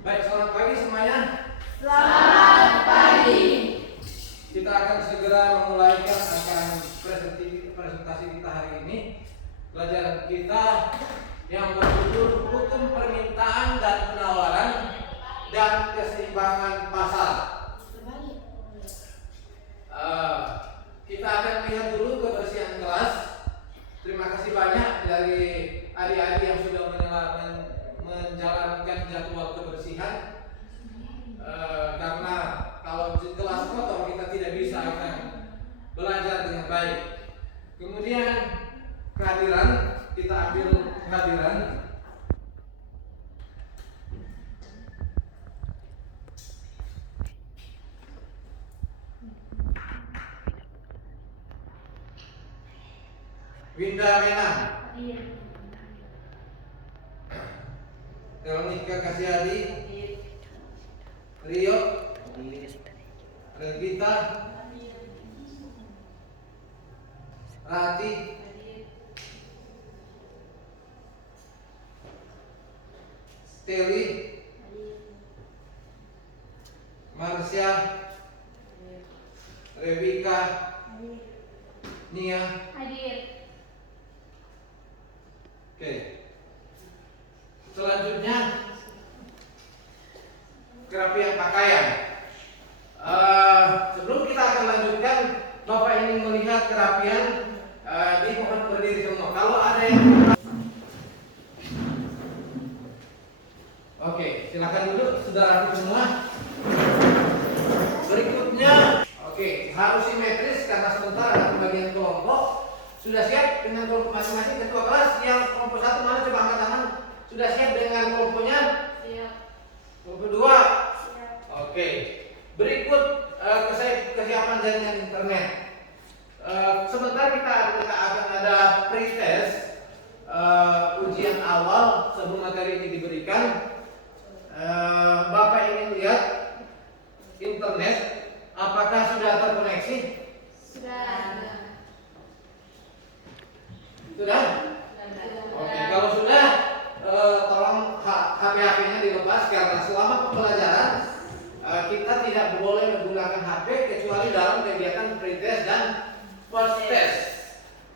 Baik, selamat pagi semuanya. Selamat pagi. Kita akan segera memulai presentasi kita hari ini. Pelajaran kita yang berjudul Hukum Permintaan dan Penawaran dan Keseimbangan Pasar. Kita akan lihat dulu kebersihan kelas. Terima kasih banyak dari adik-adik yang sudah menjalankan jadwal kebersihan. Karena kalau kelas kotor kita tidak bisa akan belajar dengan baik. Kemudian kehadiran, kita ambil kehadiran. Winda Menang, Veronica Kasiadi, Rio, Revita, Rati, Teli, Marsha, Revika, Nia. Oke. Selanjutnya kerapian pakaian. Sebelum kita akan lanjutkan, Bapak ingin melihat kerapian di mohon berdiri semua. Kalau ada yang Oke, silakan duduk saudaraku semua. Berikutnya, harus simetris karena sebentar ada pembagian kelompok. Sudah siap dengan kelompok masing-masing? Ketua kelas yang kelompok 1 mana, coba angkat tangan. Sudah siap dengan kelompoknya? Siap. Kelompok 2? Siap. Oke. Berikut kesiapan jaringan internet. Sebentar kita akan ada pretest ujian awal sebelum materi ini diberikan. Bapak ingin lihat internet, apakah sudah terkoneksi? Sudah. Sudah? Oke, kalau sudah tolong HP-nya dilepas karena selama pembelajaran kita tidak boleh menggunakan HP kecuali dalam kegiatan pretest dan post test.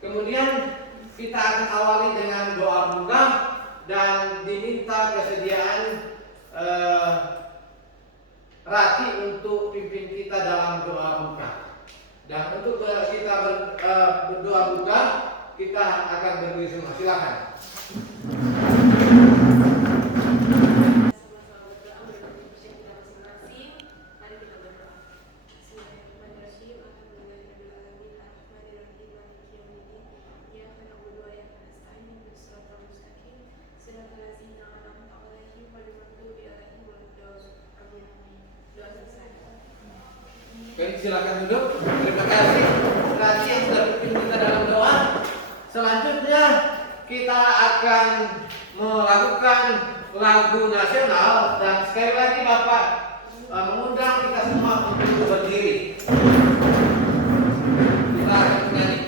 Kemudian kita akan awali dengan doa buka dan diminta kesediaan Rati untuk pimpin kita dalam doa buka. Dan untuk kita berdoa buka, kita akan berdiri semua. Silakan. Baik, silakan duduk. Terima kasih Rati yang sudah pimpin kita dalam doa. Selanjutnya kita akan melakukan lagu nasional dan sekali lagi Bapak mengundang kita semua untuk berdiri. Kita akan menyanyi.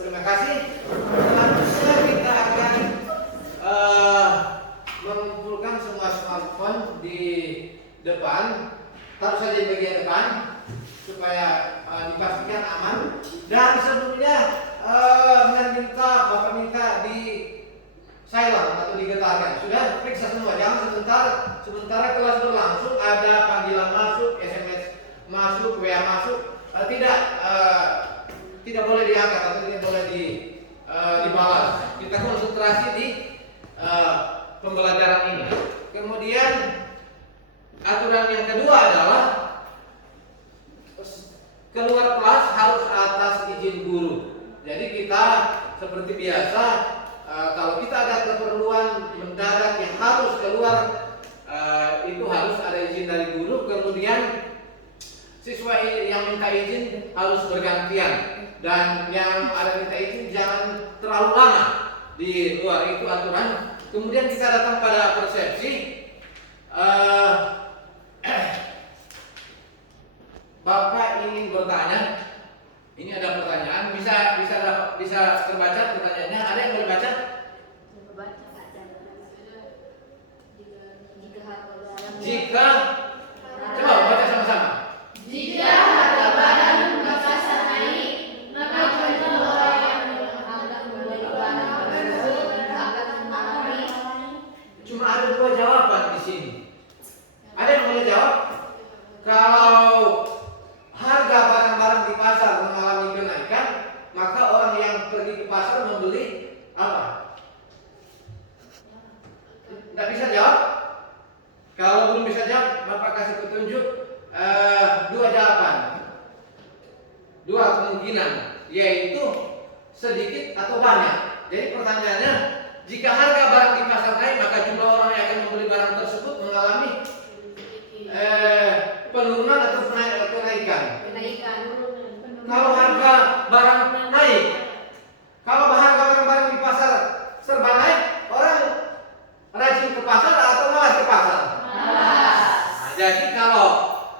Terima kasih. Selanjutnya kita akan mengumpulkan semua smartphone di depan, taruh saja di bagian depan supaya dipastikan aman. Dan sebelumnya Bapak minta di silent atau digetarkan. Sudah periksa semua, jangan sementara kelas berlangsung ada panggilan masuk, SMS masuk, WA masuk, tidak boleh diangkat atau tidak boleh dibalas. Kita konsentrasi di pembelajaran ini. Kemudian yang kedua adalah keluar kelas harus atas izin guru. Jadi kita seperti biasa, kalau kita ada keperluan mendadak yang harus keluar, itu harus ada izin dari guru. Kemudian siswa yang minta izin harus bergantian, dan yang ada minta izin jangan terlalu lama di luar, itu aturan. Kemudian kita datang pada persepsi. Bapak ingin bertanya, ini ada pertanyaan, bisa terbaca pertanyaannya. Ada yang boleh baca? Jika, coba baca sama-sama. Jika harga barang di pasar naik, maka jumlah orang yang hendak membeli barang tersebut akan mengalami. Cuma ada dua jawaban di sini. Ada yang boleh jawab? Kalau harga barang-barang di pasar mengalami kenaikan, maka orang yang pergi ke pasar membeli apa? Tidak bisa jawab? Kalau belum bisa jawab, Bapak kasih petunjuk. Dua jawaban, dua kemungkinan, yaitu sedikit atau banyak. Jadi pertanyaannya, jika harga barang di pasar naik, maka jumlah orang yang akan membeli barang tersebut mengalami penurunan atau kenaikan. Kalau harga barang naik, kalau harga barang-barang di pasar serba naik, orang rajin ke pasar atau malas ke pasar? Malas. Nah, jadi kalau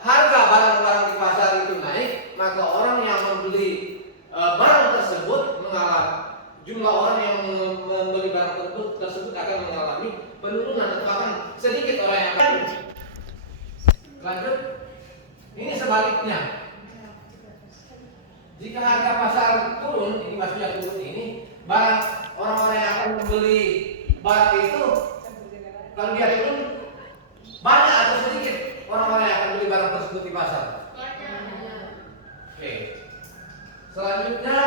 harga barang-barang di pasar itu naik, maka orang yang membeli barang tersebut jumlah orang yang membeli barang tersebut akan mengalami penurunan atau bahkan sedikit orang yang akan lanjut. Ini sebaliknya. Jika harga pasar turun, ini maksudnya turun ini, barang orang-orang yang akan membeli barang itu, kalau dia turun, banyak atau sedikit orang-orang yang akan beli barang tersebut di pasar? Oke. Selanjutnya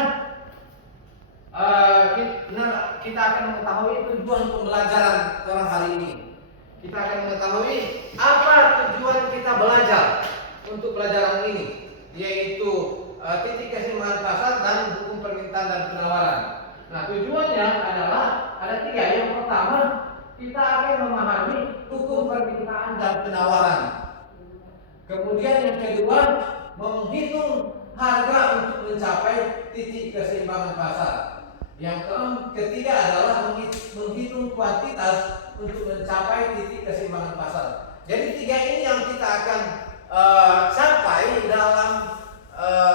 kita akan mengetahui tujuan pembelajaran orang hari ini. Kita akan mengetahui apa tujuan kita belajar untuk pelajaran ini, yaitu titik keseimbangan pasar dan hukum permintaan dan penawaran. Nah, tujuannya adalah ada tiga. Yang pertama, kita akan memahami hukum permintaan dan penawaran. Kemudian yang kedua, menghitung harga untuk mencapai titik keseimbangan pasar. Yang ketiga adalah menghitung kuantitas untuk mencapai titik keseimbangan pasar. Jadi tiga ini yang kita akan sampai dalam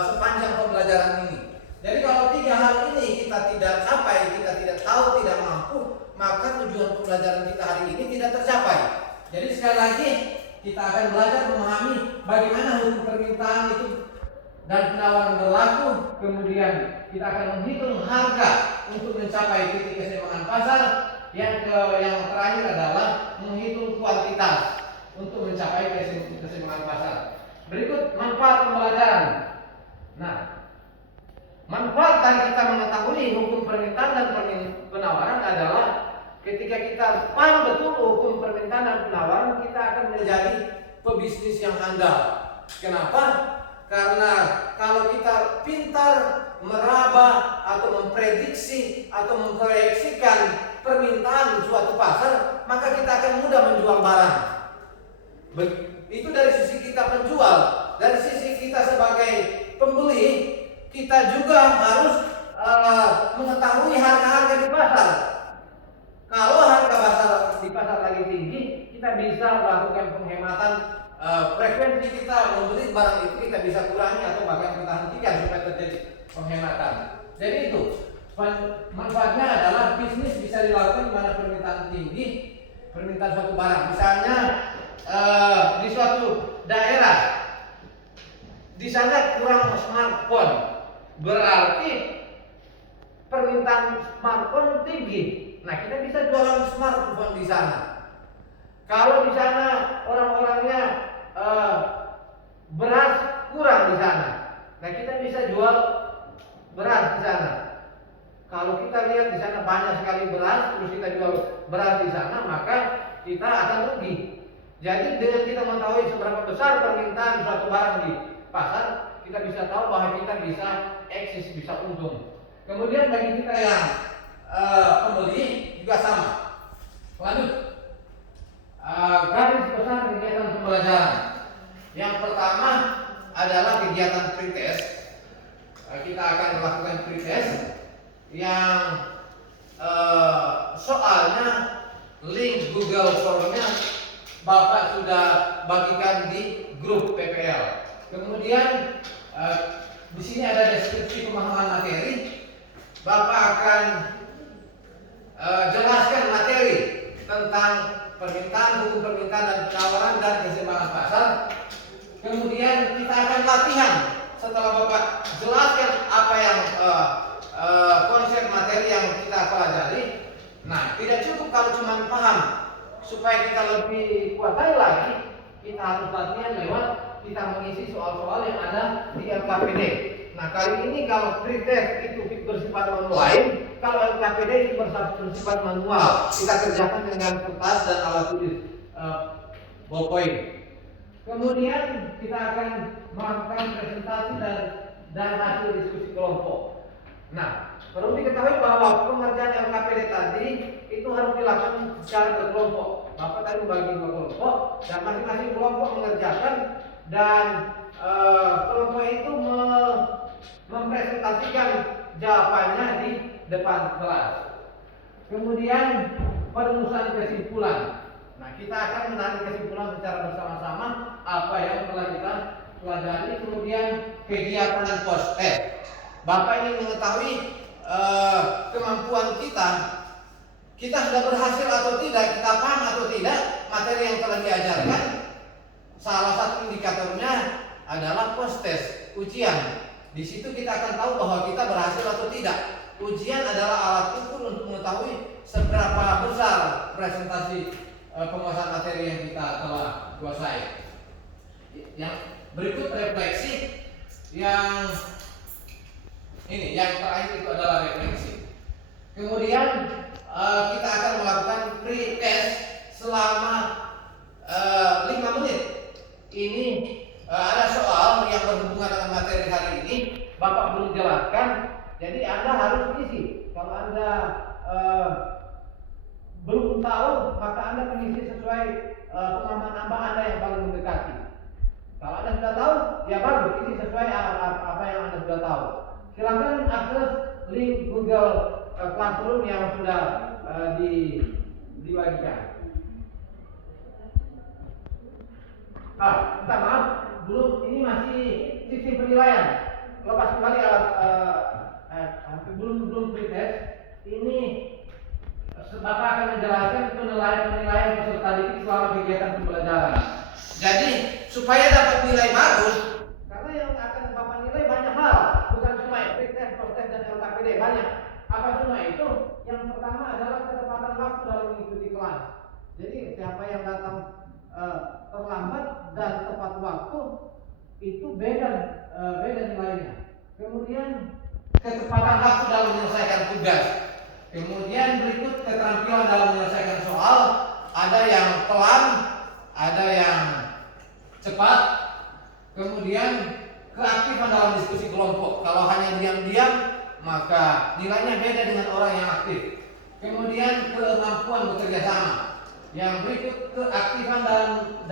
sepanjang pembelajaran ini. Jadi kalau tiga hal ini kita tidak capai, kita tidak tahu, tidak mampu, maka tujuan pembelajaran kita hari ini tidak tercapai. Jadi sekali lagi kita akan belajar memahami bagaimana hukum permintaan itu dan penawaran berlaku. Kemudian kita akan menghitung harga untuk mencapai titik keseimbangan pasar. Yang terakhir adalah menghitung kuantitas untuk mencapai keseimbangan pasar. Berikut manfaat pembelajaran. Nah, manfaat dari kita mengetahui hukum permintaan dan penawaran adalah ketika kita paham betul hukum permintaan dan penawaran, kita akan menjadi pebisnis yang handal. Kenapa? Karena kalau kita pintar meraba atau memprediksi atau memproyeksikan permintaan suatu pasar, maka kita akan mudah menjual barang. Itu dari sisi kita penjual. Dari sisi kita sebagai pembeli, kita juga harus mengetahui harga-harga di pasar. Kalau harga pasar di pasar lagi tinggi, kita bisa melakukan penghematan. Frekuensi kita membeli barang itu kita bisa kurangi atau bahkan kita hentikan supaya terjadi penghematan. Jadi itu manfaatnya adalah bisnis bisa dilakukan di mana permintaan tinggi, permintaan suatu barang. Misalnya di suatu daerah, di sana kurang smartphone, berarti permintaan smartphone tinggi. Nah, kita bisa jualan smartphone di sana. Kalau di sana orang-orangnya beras kurang di sana, nah kita bisa jual beras di sana. Kalau kita lihat di sana banyak sekali beras, terus kita jual beras di sana, maka kita akan rugi. Jadi dengan kita mengetahui seberapa besar permintaan suatu barang di pasar, kita bisa tahu bahwa kita bisa eksis, bisa untung. Kemudian bagi kita yang pembeli juga sama. Lanjut, garis besar kegiatan pembelajaran. Yang pertama adalah kegiatan pretest. Kita akan melakukan pretest yang soalnya link Google Formnya Bapak sudah bagikan di grup PPL. Kemudian di sini ada deskripsi pemahaman materi. Bapak akan jelaskan materi tentang permintaan, hukum permintaan dan penawaran dan keseimbangan pasar. Kemudian kita akan latihan setelah Bapak jelaskan apa yang konsep materi yang kita pelajari. Nah, tidak cukup kalau cuma paham. Supaya kita lebih kuasai lagi, kita harus latihan lewat kita mengisi soal-soal yang ada di LKPD. Nah, kali ini kalau pretest itu bersifat online, kalau LKPD itu bersifat manual. Kita kerjakan dengan kertas dan alat tulis ballpoint. Kemudian kita akan melakukan presentasi dan hasil diskusi kelompok. Nah, perlu diketahui bahwa pengerjaan LKPD tadi itu harus dilakukan secara berkelompok. Bapak tadi membagi dua kelompok dan masing-masing kelompok mengerjakan dan kelompok itu mempresentasikan jawabannya di depan kelas. Kemudian perumusan kesimpulan. Nah, kita akan menarik kesimpulan secara bersama-sama apa yang telah kita pelajari. Kemudian kegiatan post-test. Bapak ingin mengetahui kemampuan kita sudah berhasil atau tidak, kita paham atau tidak materi yang telah diajarkan. Salah satu indikatornya adalah post-test, ujian. Di situ kita akan tahu bahwa kita berhasil atau tidak. Ujian adalah alat ukur untuk mengetahui seberapa besar presentasi penguasaan materi yang kita telah kuasai. Yang berikut refleksi yang ini, yang terakhir itu adalah refleksi. Kemudian kita akan melakukan pre-test selama 5 menit. Ini ada soal yang berhubungan dengan materi hari ini, Bapak belum jelaskan, jadi Anda harus isi. Kalau Anda belum tahu, maka Anda mengisi sesuai pemahaman Anda yang paling mendekati. Kalau Anda sudah tahu, ya bagus, isi sesuai apa yang Anda sudah tahu. Silakan akses link Google Classroom yang sudah dibagikan. Minta maaf, ini masih sistem penilaian. Lepas kembali belum pretest. Ini Bapak akan menjelaskan penilaian peserta didik selama kegiatan pembelajaran. Jadi supaya dapat nilai bagus, karena yang akan Bapak nilai banyak hal, bukan cuma pretest, post-test dan LKPD, banyak. Apa semua itu? Yang pertama adalah ketepatan waktu dalam mengikuti kelas. Jadi siapa yang datang terlambat dan tepat waktu itu beda nilainya. Kemudian ketepatan waktu dalam menyelesaikan tugas. Kemudian berikut keterampilan dalam menyelesaikan soal. Ada yang pelan, ada yang cepat. Kemudian keaktifan dalam diskusi kelompok. Kalau hanya diam-diam, maka nilainya beda dengan orang yang aktif. Kemudian kemampuan bekerja sama. Yang berikut keaktifan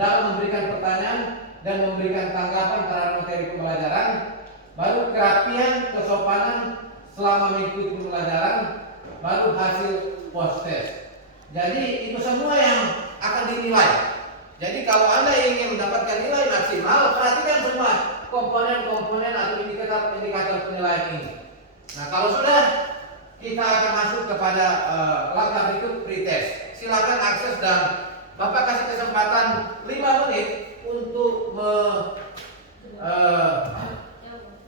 dalam memberikan pertanyaan dan memberikan tanggapan terhadap materi pembelajaran. Baru kerapian, kesopanan selama mengikuti pembelajaran. Baru hasil post-test. Jadi itu semua yang akan dinilai. Jadi kalau Anda ingin mendapatkan nilai maksimal, perhatikan semua komponen-komponen atau indikator penilaian ini. Nah, kalau sudah, kita akan masuk kepada langkah berikut pretest. Silakan akses dan Bapak kasih kesempatan 5 menit untuk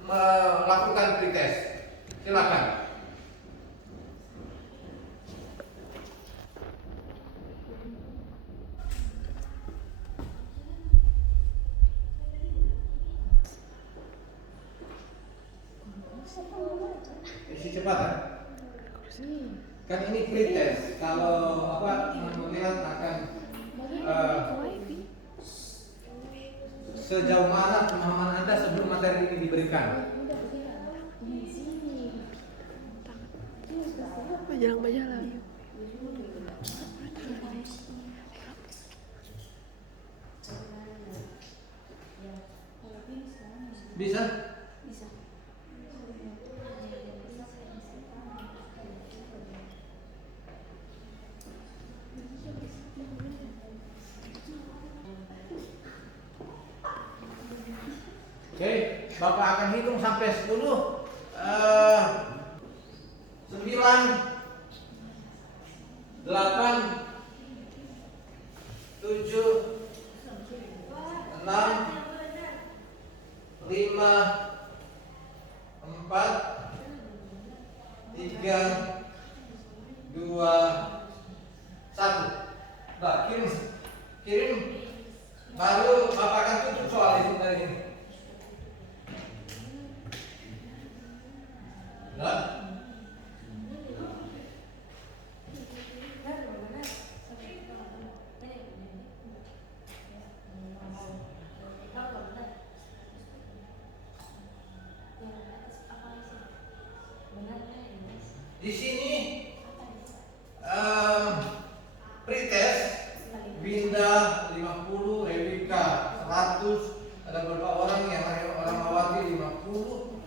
melakukan pretest. Silakan. Isi cepat kan ini pretest. Kalau Bapak melihat akan sejauh mana pemahaman Anda sebelum materi ini diberikan? Majalah-majalah. Bisa? Oke, Bapak akan hitung sampai 10. 9, 8, 7, 6, 5, 4, 3, 2, 1. Nah, kirim. Baru Bapak akan tutup soal itu dari ini. Nah. Di sini pretest Binda 50, Rewika 100, ada beberapa orang yang orang Mawati 50,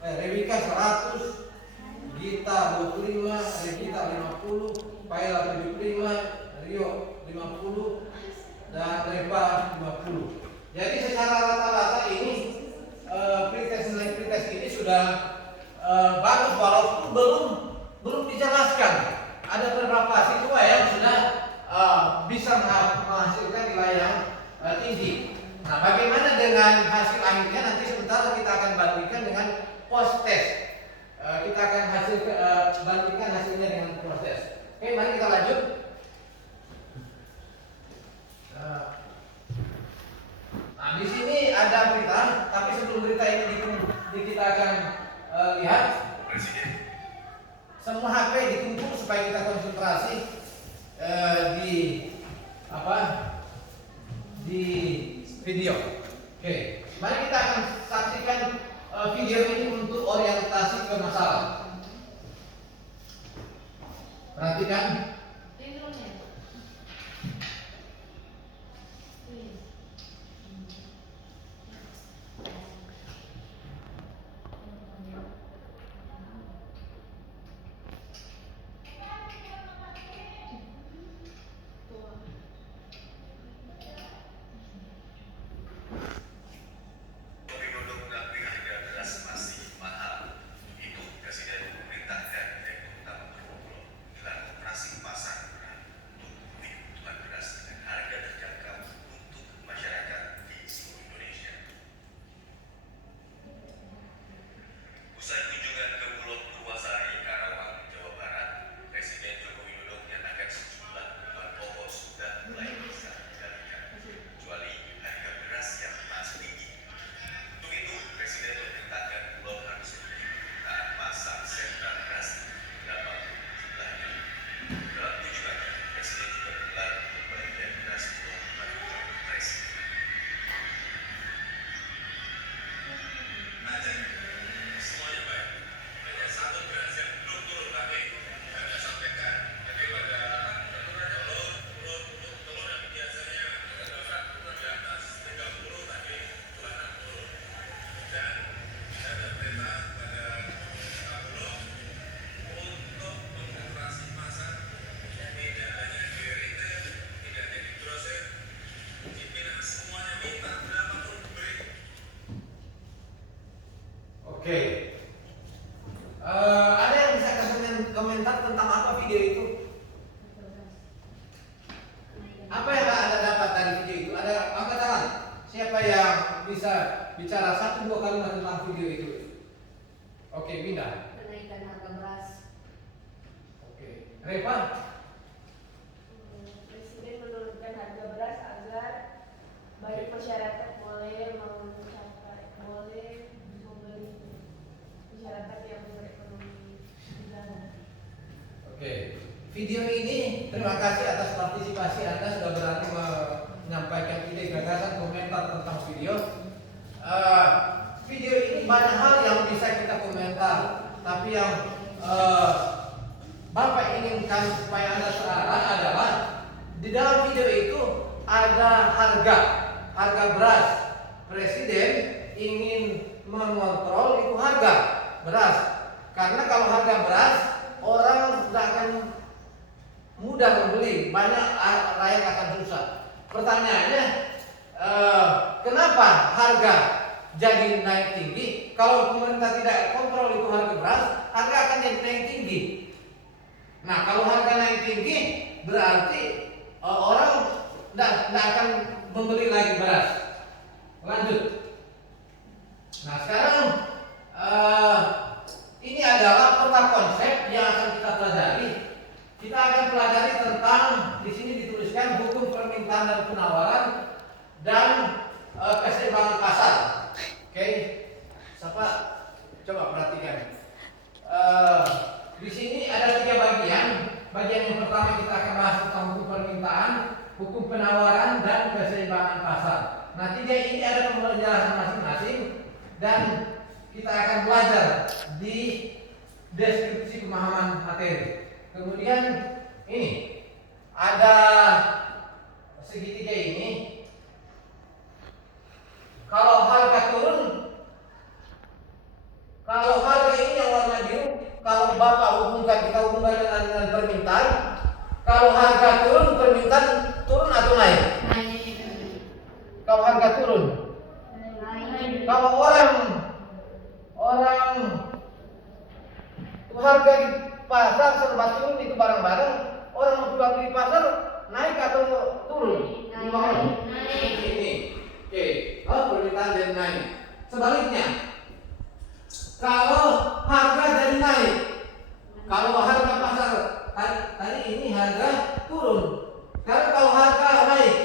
Rewika 100, Gita 25, Regita 50, Paila 75, Rio 50, dan Reva 50. Jadi secara rata-rata ini pretest ini sudah bagus, walaupun belum dijelaskan. Ada beberapa siswa yang sudah bisa menghasilkan nilai yang tinggi. Nah, bagaimana dengan hasil akhirnya? Nanti sebentar kita akan bandingkan dengan post test. Kita akan bandingkan hasilnya dengan post test. Oke, mari kita lanjut. Nah, di sini ada berita, tapi sebelum berita ini kita akan lihat semua HP dikumpul supaya kita konsentrasi di video. Oke, mari kita akan saksikan video ini untuk orientasi ke masalah. Perhatikan. Oke. Ada yang bisa kasih komentar tentang apa video itu? Apa yang Anda dapat dari video itu? Ada angkat tangan. Siapa yang bisa bicara 1-2 kalimat tentang video itu? Oke, pindah. Kenaikan harga beras. Oke. Reva? Presiden menurunkan harga beras agar banyak masyarakat boleh membeli masyarakat yang berekonomi rendah. Oke. Video ini terima kasih atas partisipasi Anda sudah berani menyampaikan ide komentar tentang video. Video ini banyak hal yang bisa kita komentar, tapi yang Bapak inginkan supaya Anda terarah adalah di dalam video itu ada harga beras. Presiden ingin mengontrol itu harga beras, karena kalau harga beras orang tidak akan mudah membeli, banyak rakyat akan susah. Pertanyaannya, kenapa harga jadi naik tinggi? Kalau pemerintah tidak kontrol itu harga beras, harga akan jadi naik tinggi. Nah, kalau harga naik tinggi berarti orang tidak akan membeli lagi beras. Lanjut. Nah, sekarang ini adalah peta konsep yang akan kita pelajari. Kita akan pelajari tentang, di sini dituliskan hukum permintaan dan penawaran dan keseimbangan pasar. Oke, siapa? Coba perhatikan. Di sini ada 3 bagian. Bagian yang pertama kita akan bahas tentang hukum permintaan, hukum penawaran, dan keseimbangan pasar. Nah, 3 ini ada penjelasan masing-masing dan kita akan belajar di deskripsi pemahaman materi. Kemudian ini ada segitiga ini. Kalau harga turun, kalau harga ini yang warna biru, kalau Bapak hubungkan, kita hubungkan dengan permintaan. Kalau harga turun, permintaan turun atau naik? Kalau harga turun, kalau orang harga di pasar serba turun itu barang-barang, orang mau jual di pasar naik atau turun? Naik. Ini, oke. Permintaan jadi naik. Sebaliknya, kalau harga jadi naik, kalau harga pasar tadi ini harga turun. Sekarang kalau harga naik,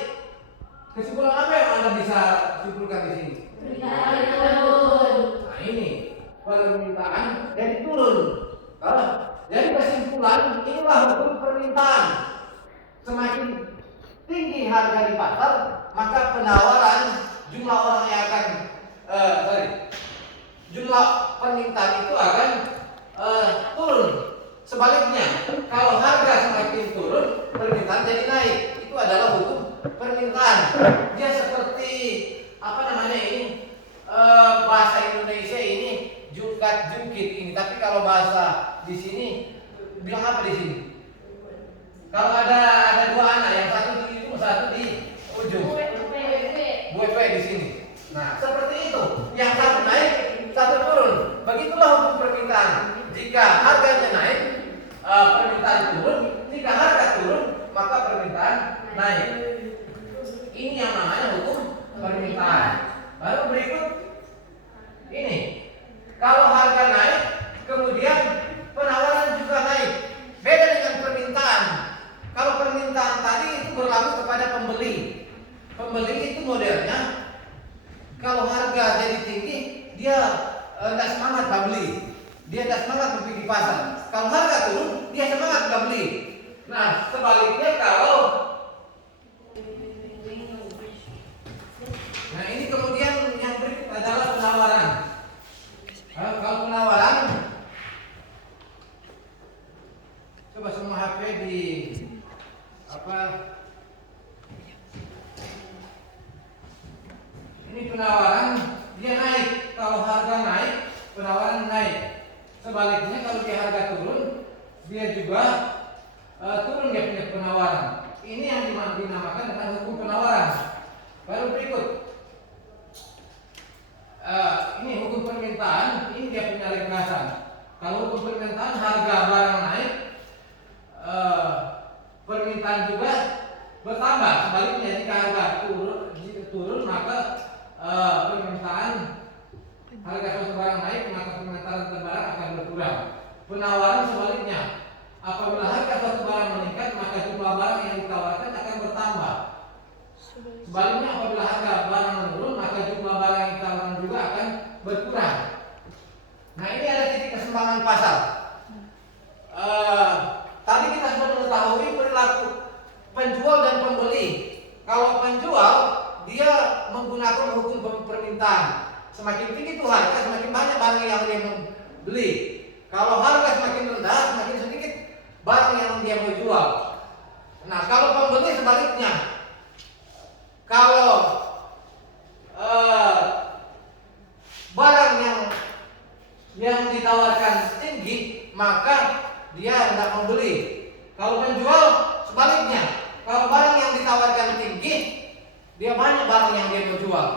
kesimpulan apa yang Anda bisa simpulkan di sini? Nah, ini permintaan jadi turun. Jadi kesimpulan, inilah hukum permintaan. Semakin tinggi harga di pasar, maka penawaran, jumlah orang yang akan jumlah permintaan itu akan turun. Sebaliknya, kalau harga semakin turun, permintaan jadi naik. Itu adalah hukum permintaan. Dia seperti apa namanya ini, bahasa Indonesia ini jungkit ini. Tapi kalau bahasa di sini bilang apa di sini? Kalau ada 2 anak, yang satu di ujung, satu di ujung. Buat di sini. Nah, seperti itu. Yang satu naik, satu turun. Begitulah hukum permintaan. Jika harganya naik, permintaan turun. Jika harga turun, maka permintaan naik. Ini yang namanya hukum permintaan. Lalu berikut ini. Kalau harga naik, kemudian penawaran juga naik. Beda dengan permintaan. Kalau permintaan tadi itu berlaku kepada pembeli. Pembeli itu modelnya, kalau harga jadi tinggi, dia tidak semangat beli. Dia tidak semangat beli di pasar. Kalau harga turun, dia semangat beli. Nah, sebaliknya kalau ini kemudian yang berikut adalah penawaran. Kalau penawaran, coba semua HP di ini penawaran, dia naik. Kalau harga naik, penawaran naik. Sebaliknya kalau dia harga turun, dia juga turun dia punya penawaran. Ini yang dinamakan dengan hukum penawaran. Baru berikut, ini hukum permintaan. Ini dia punya ringkasan. Kalau hukum permintaan, harga barang naik, permintaan juga bertambah. Sebaliknya jika harga turun maka permintaan, harga suatu barang naik maka permintaan barang akan berkurang. Penawaran sebaliknya, apabila harga suatu barang meningkat maka jumlah barang yang ditawarkan akan bertambah. Sebaliknya apabila harga barang menurun maka jumlah barang yang ditawarkan juga akan berkurang. Nah, ini ada titik keseimbangan pasar. Tadi kita sudah mengetahui perilaku penjual dan pembeli. Kalau penjual dia menggunakan hukum permintaan. Semakin tinggi itu harga, semakin banyak barang yang dia membeli. Kalau harga semakin rendah, semakin sedikit barang yang dia mau jual. Nah, kalau pembeli sebaliknya, kalau barang yang ditawarkan tinggi, maka dia tidak membeli. Kalau penjual sebaliknya, kalau barang yang ditawarkan tinggi, dia banyak barang yang dia mau jual.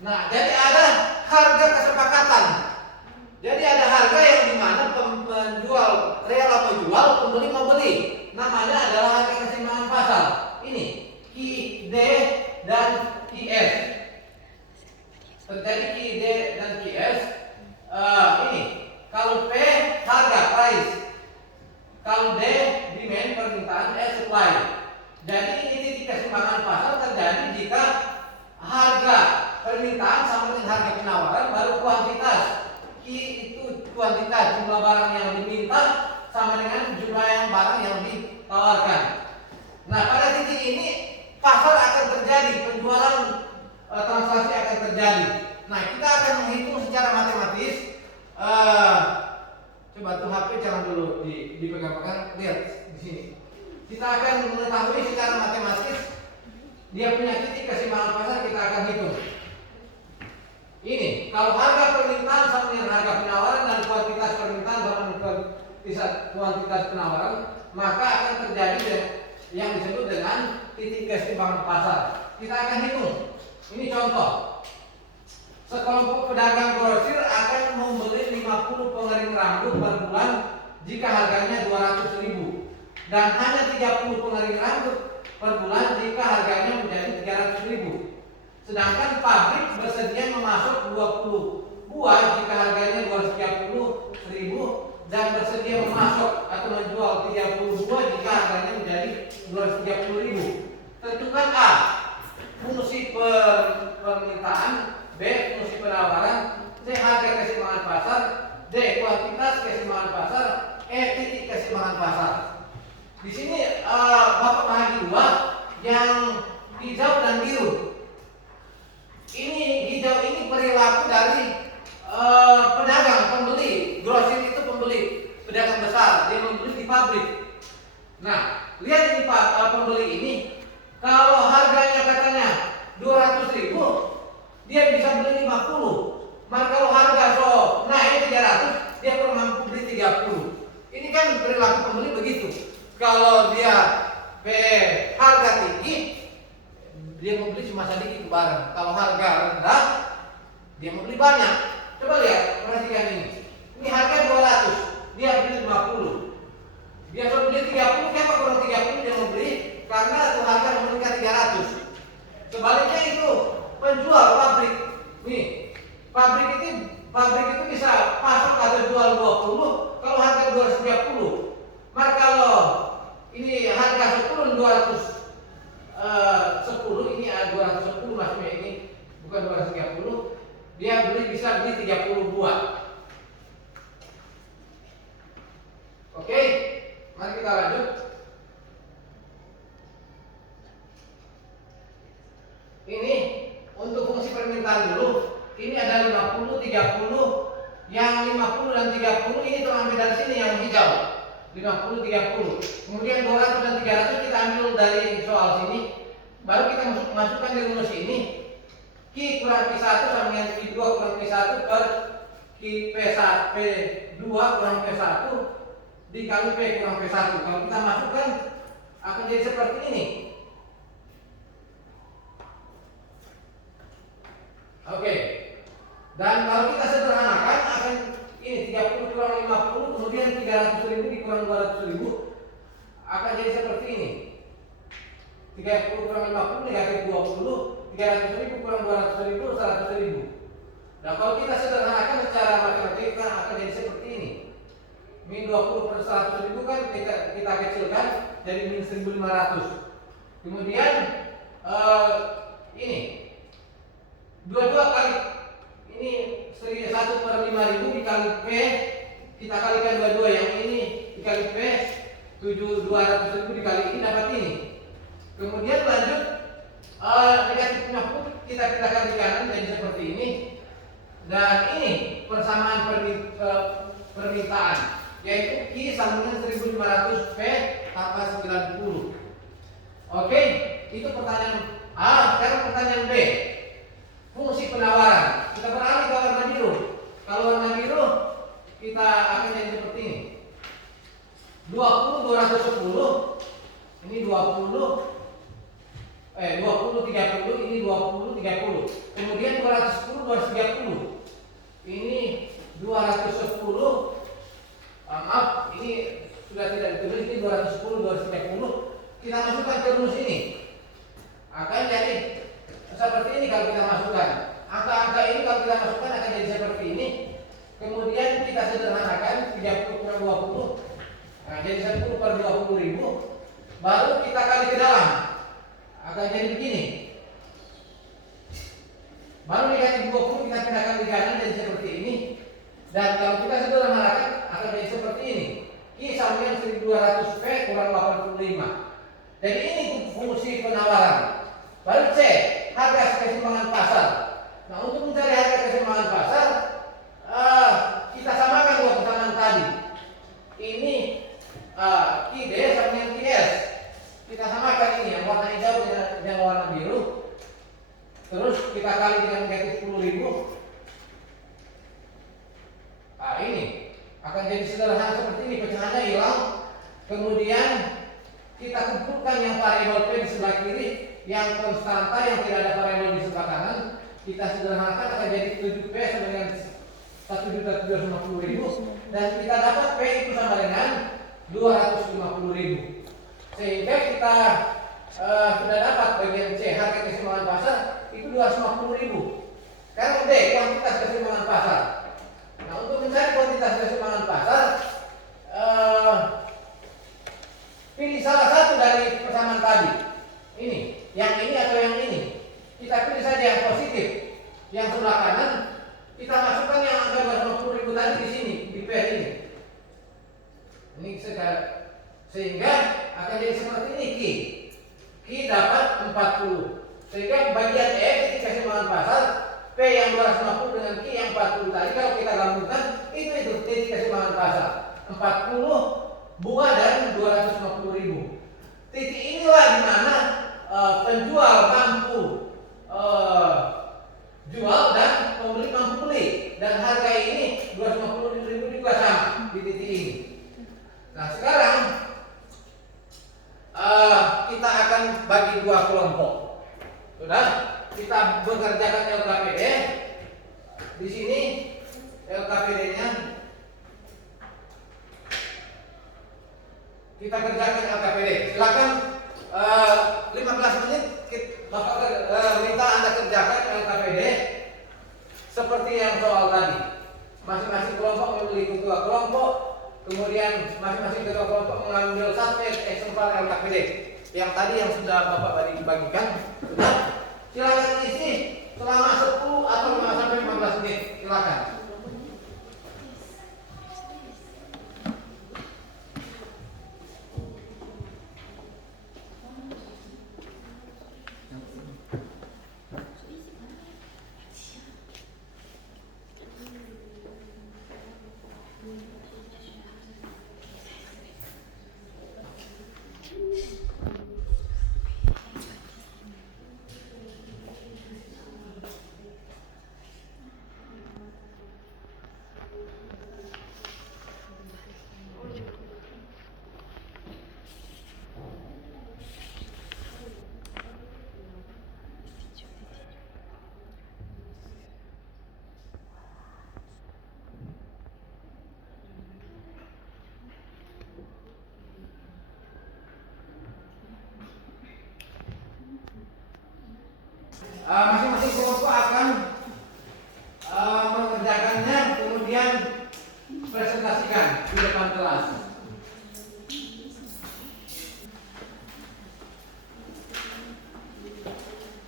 Nah, jadi ada harga kesepakatan. Jadi ada harga yang dimana penjual rela mau jual, pembeli mau beli. Namanya adalah harga keseimbangan pasar. Ini QD dan QS. Terjadi QD dan QS. Ini kalau P harga price, kalau D demand permintaan, supply. Jadi ini titik keseimbangan pasar terjadi jika harga permintaan sama dengan harga penawaran baru kuantitas. Q itu kuantitas, jumlah barang yang diminta sama dengan jumlah yang barang yang ditawarkan. Nah, pada titik ini pasar akan terjadi, penjualan transaksi akan terjadi. Nah, kita akan menghitung secara matematis. Coba tuh HP jangan dulu dipegang-pegang, lihat di sini. Kita akan mengetahui secara matematis dia punya titik keseimbangan pasar, kita akan hitung. Ini kalau harga permintaan sama dengan harga penawaran dan kuantitas permintaan sama dengan kuantitas penawaran, maka akan terjadi yang disebut dengan titik keseimbangan pasar. Kita akan hitung. Ini contoh. Sekelompok pedagang grosir akan membeli 50 pengering rambut per bulan jika harganya 200.000 dan hanya 30 pengering rambut per bulan jika harganya menjadi 300.000. Sedangkan pabrik bersedia memasok 20 buah jika harganya 230.000 dan bersedia memasok atau menjual 30 buah jika harganya menjadi 230.000. Tentukan A fungsi permintaan, B fungsi penawaran, C harga keseimbangan pasar, D kuantitas keseimbangan pasar, E titik keseimbangan pasar. Di sini Bapak bagi dua, yang hijau dan biru. Ini hijau ini perilaku dari pedagang, pembeli. Grosir itu pembeli, pedagang besar, dia membeli di pabrik. Nah, lihat ini Pak, pembeli ini, kalau harganya katanya 200.000, dia bisa beli 50. Maka kalau harga naik 300, dia perlu mampu beli 30. Ini kan perilaku pembeli begitu. Kalau dia harga tinggi, dia membeli cuma sedikit barang. Kalau harga rendah, dia membeli banyak. Coba lihat, perhatikan ini. Ini harga 200, dia beli 50. Dia sudah beli 30, kenapa kurang 30 dia membeli? Karena itu harga meningkat 300. Sebaliknya itu penjual pabrik. Nih, pabrik itu bisa pasok atau jual 20 kalau harga 230. Maka kalau ini harga 10 200 10 ini 210 maksudnya ini bukan 230, dia bisa beli 30 buah. Oke, mari kita lanjut. Ini untuk fungsi permintaan dulu. Ini ada 50, 30. Yang 50 dan 30 ini terambil dari sini yang hijau. 50, 30. Kemudian 200 dan 300 kita ambil dari soal sini. Baru kita masukkan di rumus ini. Q kurang P1 sama dengan P2 kurang P1 per P2 kurang P1 dikali P kurang P1. Kalau kita masukkan akan jadi seperti ini. Oke. Dan kalau kita sederhanakan akan ini 30 kurang 50 kemudian 300.000 dikurang 200.000 akan jadi seperti ini. 30 kurang 50 negatif 20, 300.000 kurang 200.000 100.000. Nah, kalau kita sederhanakan secara matematika akan jadi seperti ini. Min 20 per 100.000 kan kita kecilkan jadi min 1.500. Kemudian ini 22 kali ini 1 per 5.000 dikali P, kita kalikan 22 yang ini dikali P, 200.000 dikali ini dapat ini. Kemudian lanjut negatif 50 kita pindahkan di kanan jadi seperti ini. Dan ini persamaan permintaan, yaitu Q sambungan 1500 P tambah 90. Oke, itu pertanyaan A. Sekarang pertanyaan B. Fungsi penawaran. Kita beralih ke warna biru. Kalau warna biru kita akan jadi seperti ini. 20 210. Ini 20 30, ini 20 30. Kemudian 210 230. Ini 210. Maaf, ini sudah tidak ditulis, ini 210 230. Kita masukkan ke rumus ini. Akan jadi seperti ini kalau kita masukkan. Angka-angka ini kalau kita masukkan akan jadi seperti ini. Kemudian kita sederhanakan 30 kurang 20. Nah, jadi 10 per 20.000. Baru kita kali ke dalam. Akan jadi begini. Baru negatif 20 kita pindahkan di kanan jadi seperti ini. Dan kalau kita sederhanakan akan jadi seperti ini. Q sambungan 1200 P kurang 85. Jadi ini fungsi penawaran. Baru C, harga keseimbangan pasar. Nah, untuk mencari harga keseimbangan pasar, kita samakan dua persamaan tadi. Ini QD sama dengan QS. Kita samakan ini yang warna hijau dengan yang warna biru. Terus kita kali dengan negatif 10.000. Nah, ini akan jadi sederhana seperti ini, pecahannya hilang. Kemudian kita kumpulkan yang variabel P di sebelah kiri, yang konstanta yang tidak ada variabel di sebelah kanan. Kita sederhanakan akan jadi 7P sama dengan 1.750.000 dan kita dapat P itu sama dengan 250.000. Sehingga kita sudah dapat bagian C, harga keseimbangan pasar itu 250.000. Sekarang D, kuantitas keseimbangan pasar. Nah, untuk mencari kuantitas keseimbangan pasar, pilih salah satu dari persamaan tadi. Yang ini atau yang ini. Kita pilih saja yang positif. Yang sebelah kanan kita masukkan yang angka 250.000 tadi di sini, di P ini. Ini sehingga akan jadi seperti ini Q. Q dapat 40. Sehingga bagian E titik keseimbangan pasar P yang 250 dengan Q yang 40 tadi kalau kita gabungkan itu titik keseimbangan pasar 40 buah dan 250.000. Titik inilah di mana penjual mampu jual dan pembeli mampu beli, dan harga ini 250.000 juga sama di titik ini. Nah, sekarang kita akan bagi dua kelompok. Sudah, kita bekerjakan LKPD. Di sini LKPD-nya kita kerjakan LKPD. Silakan 15 menit Bapak minta Anda kerjakan LKPD seperti yang soal tadi. Masing-masing kelompok memilih ketua kelompok, kemudian masing-masing ketua kelompok mengambil satu eksemplar LKPD. Yang tadi yang sudah Bapak tadi dibagikan, sudah. Silakan isi selama 10 atau 5 sampai 15 menit. Silakan. Masing-masing kelompok akan mengerjakannya, kemudian presentasikan di depan kelas.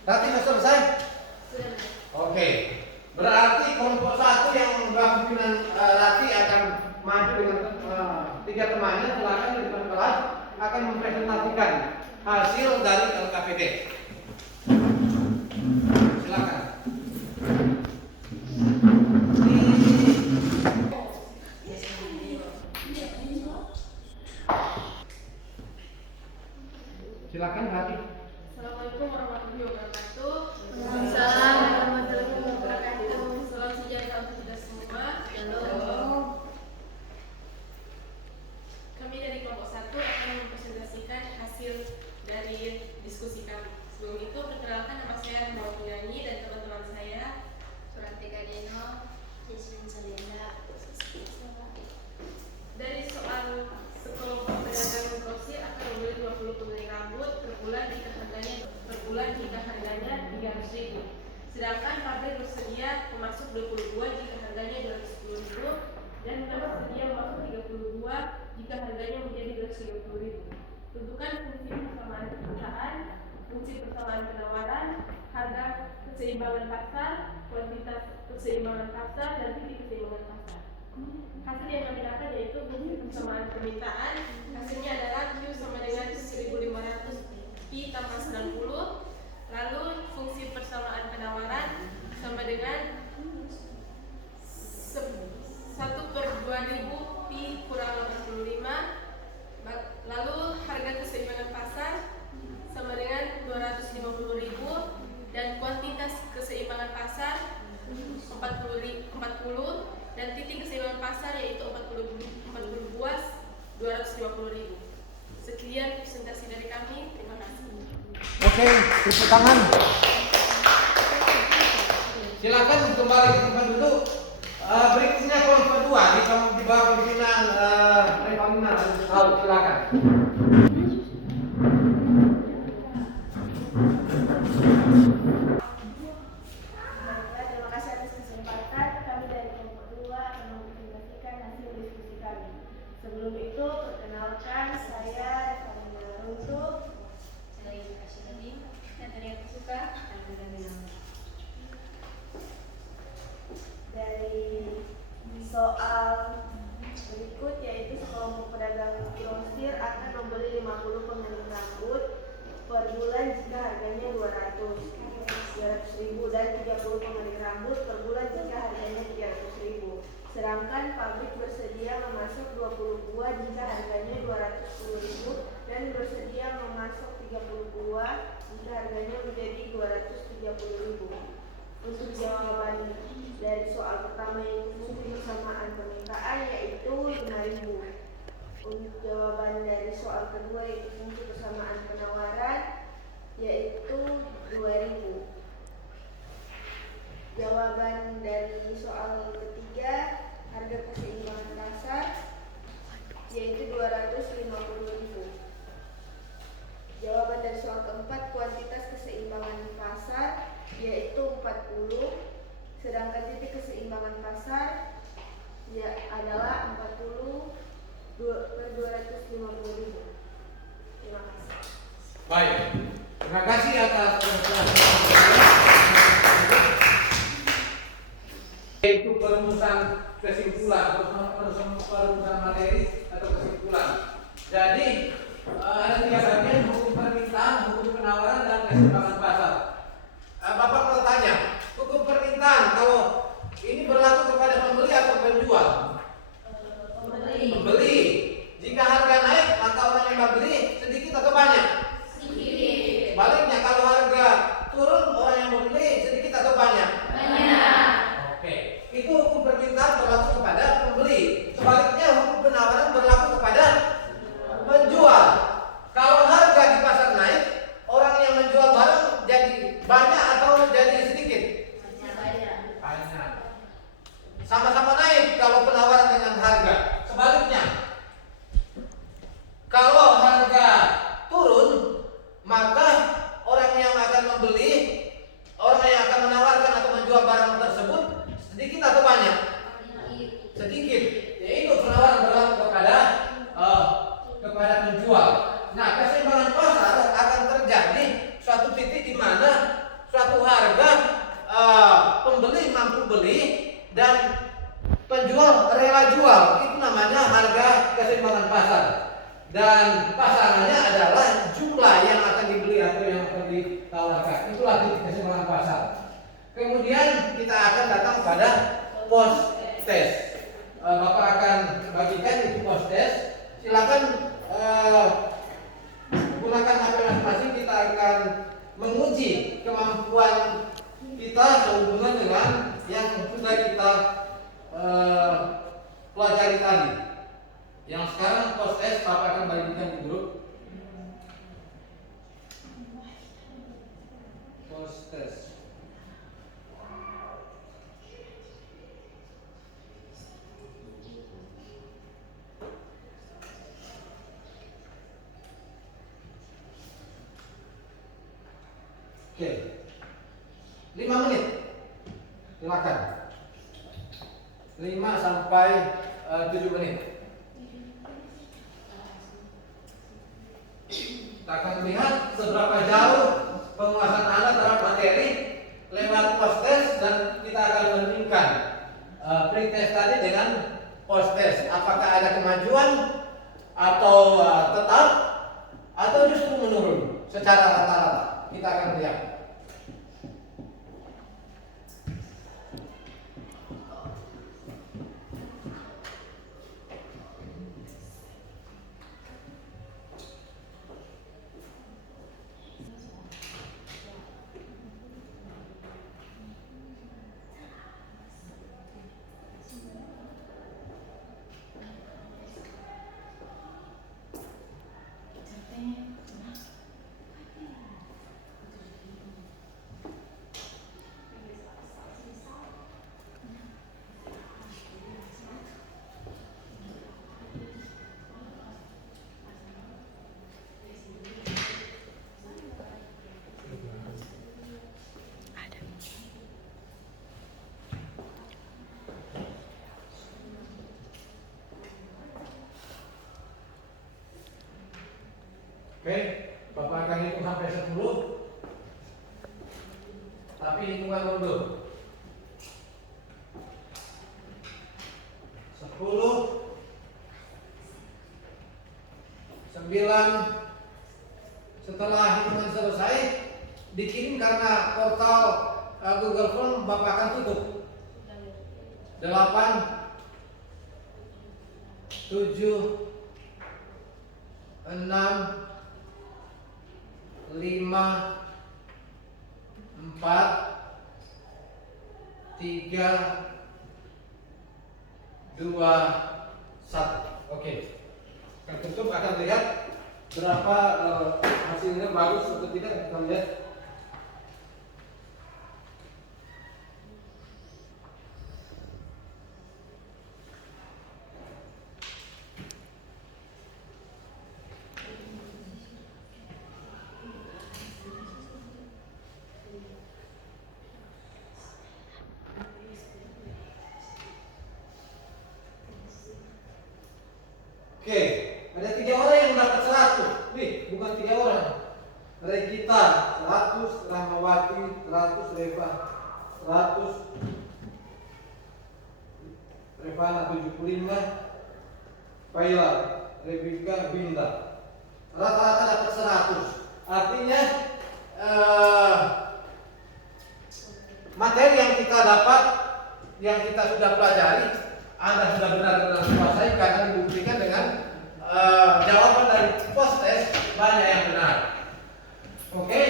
Tadi sudah selesai? Oke. Berarti kelompok satu yang pimpinan Rati akan maju dengan 3 temannya, silakan di depan kelas akan mempresentasikan hasil dari LKPD. 300.000. Sedangkan pabrik bersedia memasuk 22 jika harganya 210.000 dan bersedia memasuk 32 jika harganya menjadi 230.000. Tentukan fungsi persamaan perusahaan, fungsi persamaan penawaran, harga keseimbangan pasar, kuantitas keseimbangan pasar, dan titik keseimbangan pasar. Hasil yang kami dapat yaitu fungsi persamaan permintaan. Hasilnya adalah Q sama dengan 1.500 Pi tambah 90. Lalu fungsi persamaan penawaran sama dengan 1/2000 Pi kurang 85. Lalu harga keseimbangan pasar sama dengan 250.000 dan kuantitas keseimbangan pasar 40 dan titik keseimbangan pasar yaitu 40 buah 250.000. Sekian presentasi dari kami. Terima kasih. Oke, tepuk tangan. Silakan kembali ke tempat duduk. Berikutnya kelompok 2 di bawah pimpinan Revanina. Silakan. Terima kasih atas kesempatan. Kami dari kelompok 2 akan mempresentasikan hasil diskusi kami. Sebelum itu, perkenalkan saya Revanina Runtuh. Saya Kasih Nadim, Natalia Kusuka, dan Gaminang. Dari soal berikut yaitu sekelompok pedagang grosir akan membeli 50 pengering rambut per bulan jika harganya 200.000 dan 30 pengering rambut per bulan jika harganya 300.000. Sedangkan pabrik bersedia memasok 20 buah jika harganya 210.000 dan bersedia memasok 30 buah jika harganya menjadi 230.000. Untuk jawaban dari soal pertama yang fungsi persamaan permintaan yaitu 5.000. Untuk jawaban dari soal kedua yaitu fungsi persamaan penawaran yaitu 2.000. Jawaban dari soal ketiga harga keseimbangan pasar yaitu 250.000. Jawaban dari soal keempat kuantitas keseimbangan pasar yaitu 40, sedangkan titik keseimbangan pasar adalah 40 per 250.000. Terima kasih. Baik, terima kasih atas yaitu perumusan kesimpulan perumusan materi atau kesimpulan. Jadi ada 3 bagian: hukum permintaan, hukum penawaran, dan keseimbangan pasar. Bapak bertanya, hukum permintaan kalau ini berlaku kepada pembeli atau penjual? Pembeli. Jika harga naik maka orang yang membeli sedikit atau banyak? Sedikit. Sebaliknya kalau harga turun orang yang membeli sedikit atau banyak? Banyak. Oke, itu hukum permintaan berlaku kepada pembeli. Sebaliknya hukum penawaran berlaku kepada penjual. Kalau harga di pasar naik, orang yang menjual barang jadi banyak atau jadi sedikit? Banyak. Sama-sama naik kalau penawaran dengan harga. Sebaliknya, kalau harga turun, maka orang yang akan membeli, orang yang akan menawarkan atau menjual barang tersebut sedikit atau banyak? Sedikit. Yaitu penawaran berlaku kepada penjual. Nah, keseimbangan pasar akan terjadi suatu titik di mana suatu harga pembeli mampu beli dan penjual rela jual. Itu namanya harga keseimbangan pasar. Dan pasarannya adalah jumlah yang akan dibeli atau yang akan ditawarkan. Itulah titik keseimbangan pasar. Kemudian kita akan datang pada post test. Bapak akan bagikan itu post test. Silakan gunakan HP masing-masing. Kita akan menguji kemampuan kita sehubungan dengan yang sudah kita pelajari tadi. Yang sekarang post test Bapak akan bagikan di grup. Post test. Oke. 5 menit. Silakan. 5 sampai 7 menit. Kita akan lihat seberapa jauh penguasaan Anda terhadap materi lewat post test, dan kita akan bandingkan pre-test tadi dengan post test. Apakah ada kemajuan atau tetap atau justru menurun secara rata-rata. Kita akan lihat. Oke, Bapak akan hitung sampai 10. Tapi hitungan mundur. 10, 9. Setelah hitungan selesai, dikirim karena portal Google Form Bapak akan tutup. 8, 7, 6, 5, 4, 3, 2, 1. Oke. Akan tutup, akan lihat berapa hasilnya bagus atau tidak. Kita lihat. Oke, ada 3 orang yang dapat 100. Nih, bukan 3 orang. Dari kita 100, Rahmawati 100, Reva 100, Revana 75, Faila, Rebika, Binda. Rata-rata dapat 100. Artinya materi yang kita dapat, yang kita sudah pelajari, Anda sudah benar-benar menguasai karena dibuktikan dengan jawaban dari post test banyak yang benar. Oke,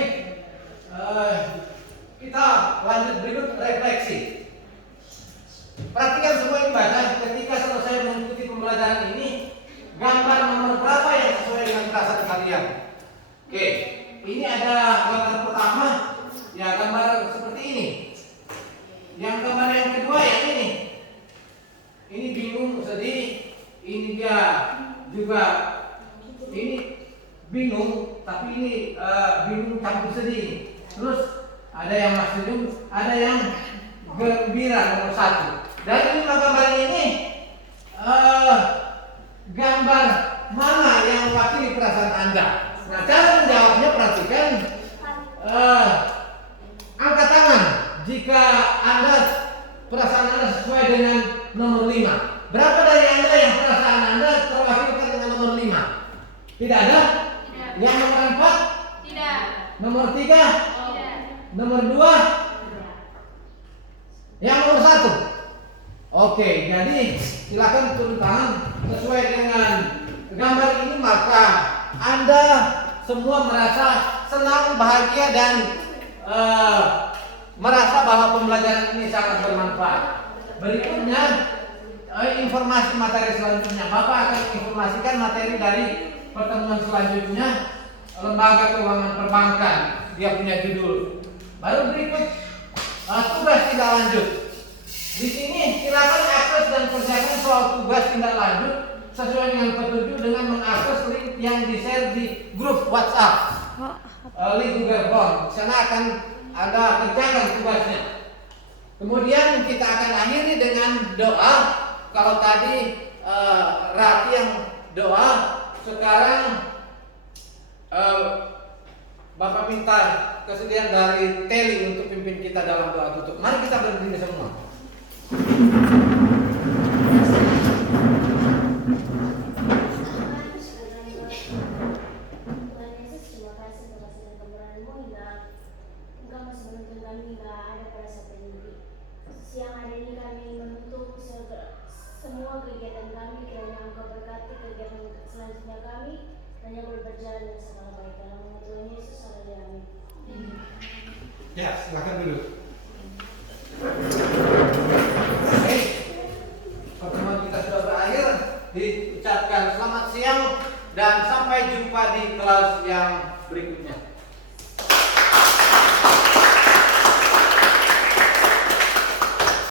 kita lanjut berikut refleksi. Perhatikan semua yang baca. Ketika selesai mengikuti pembelajaran ini, gambar nomor berapa yang sesuai dengan perasaan kalian? Oke, ini ada gambar pertama, ya gambar seperti ini. Yang gambar yang kedua yang ini. Ini bingung, sedih. Ini dia juga ini bingung, tapi ini bingung campur sedih. Terus ada yang masih ada yang gembira nomor 1. Dan ini gambar ini gambar mana yang mewakili perasaan Anda. Nah, cara menjawabnya perhatikan angkat tangan jika Anda perasaan Anda sesuai dengan nomor 5. Berapa dari Anda yang perasaan Anda terwakilkan dengan nomor 5? Tidak ada? Tidak. Yang nomor 4? Tidak. Nomor 3? Tidak. Nomor 2? Yang nomor 1? Oke, jadi silakan turun tangan sesuai dengan gambar ini, maka Anda semua merasa senang, bahagia, dan merasa bahwa pembelajaran ini sangat bermanfaat. Berikutnya informasi materi selanjutnya. Bapak akan informasikan materi dari pertemuan selanjutnya, lembaga keuangan perbankan. Dia punya judul. Baru berikut tugas tindak lanjut. Di sini silakan akses dan kerjakan soal tugas tindak lanjut sesuai dengan petunjuk dengan mengakses link yang di-share di grup WhatsApp. Link Google Form. Di sana akan Anda kerjakan tugasnya. Kemudian kita akan akhiri dengan doa. Kalau tadi Rati yang doa, sekarang Bapak minta kesediaan dari Teli untuk pimpin kita dalam doa tutup. Mari kita berdiri semua. Siang hari ini kami menutup semua kegiatan kami, kiranya Engkau berkati kegiatan selanjutnya kami, hanya boleh berjalan dengan segala baik. Dalam nama Tuhan Yesus, haleluya, amin. Ya, silakan duduk. Oke, pertemuan kita sudah berakhir. Diucapkan selamat siang dan sampai jumpa di kelas yang berikutnya.